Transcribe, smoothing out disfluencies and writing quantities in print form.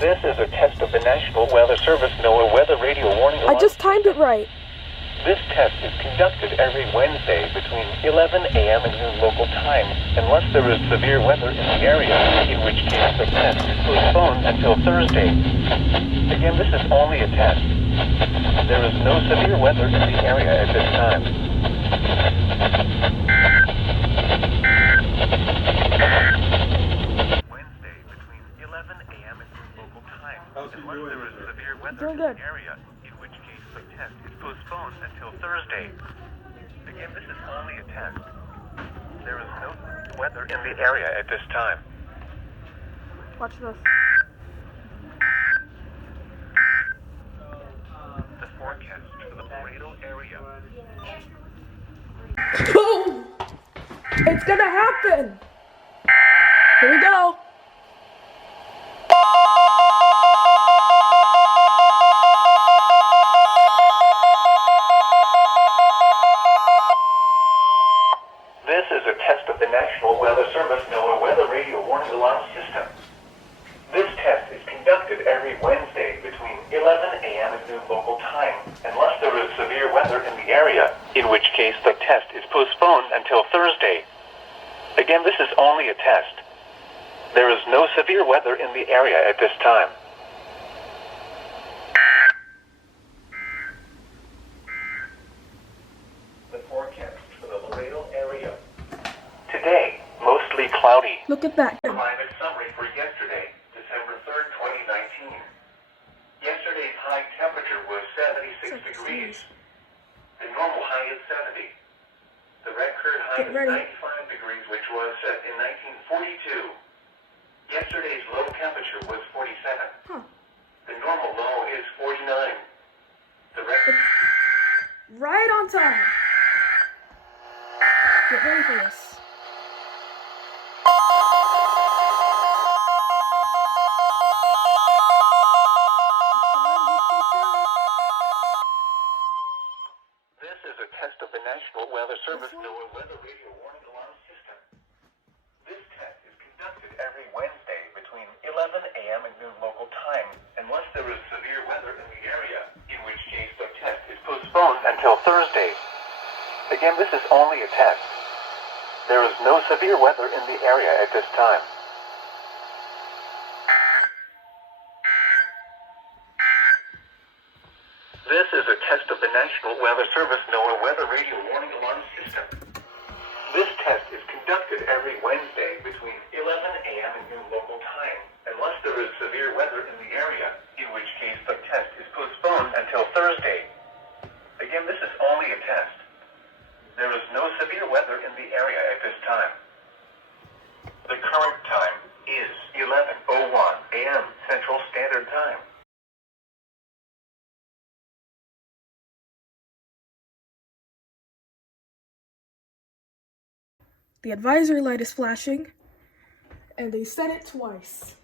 This is a test of the National Weather Service NOAA Weather Radio Warning Alarm. I just timed it right. This test is conducted every Wednesday between 11 a.m. and noon local time, unless there is severe weather in the area, in which case the test is postponed until Thursday. Again, this is only a test. There is no severe weather in the area at this time. Wednesday between 11 a.m. and noon local time, unless there is severe weather in the area, in which case the test is postponed until Thursday. Again, this is only a test. There is no weather in the area at this time. Watch this. The forecast for the Laredo area. Boom! It's gonna happen! Here we go! This is a test of the National Weather Service NOAA Weather Radio Warning Alarm System. This test is conducted every Wednesday between 11 a.m. and noon local time, unless there is severe weather in the area, in which case the test is postponed until Thursday. Again, this is only a test. There is no severe weather in the area at this time. The forecast for the Laredo area. Today, mostly cloudy. Look at that. Climate summary for yesterday, December 3rd, 2019. Yesterday's high temperature was 76 degrees. The normal high is 70. The record high is 95 degrees, which was set in 1942. Yesterday's low temperature was 47. The normal low is 49. The record... Right on time. Get ready for this. This is a test of the National Weather Service NOAA Weather Radio Warning Alarm System. This test is conducted every Wednesday between 11 a.m. and noon local time, unless there is severe weather in the area, in which case the test is postponed until Thursday. Again, this is only a test. There is no severe weather in the area at this time. This is a test of the National Weather Service NOAA Weather Radio Warning Alarm System. This test is conducted every Wednesday between 11 a.m. and noon local time, unless there is severe weather in the area, in which case the test is postponed until Thursday. Again, this is only a test. There is no severe weather in the area at this time. The current time is 11:01 a.m. Central Standard Time. The advisory light is flashing, and they said it twice.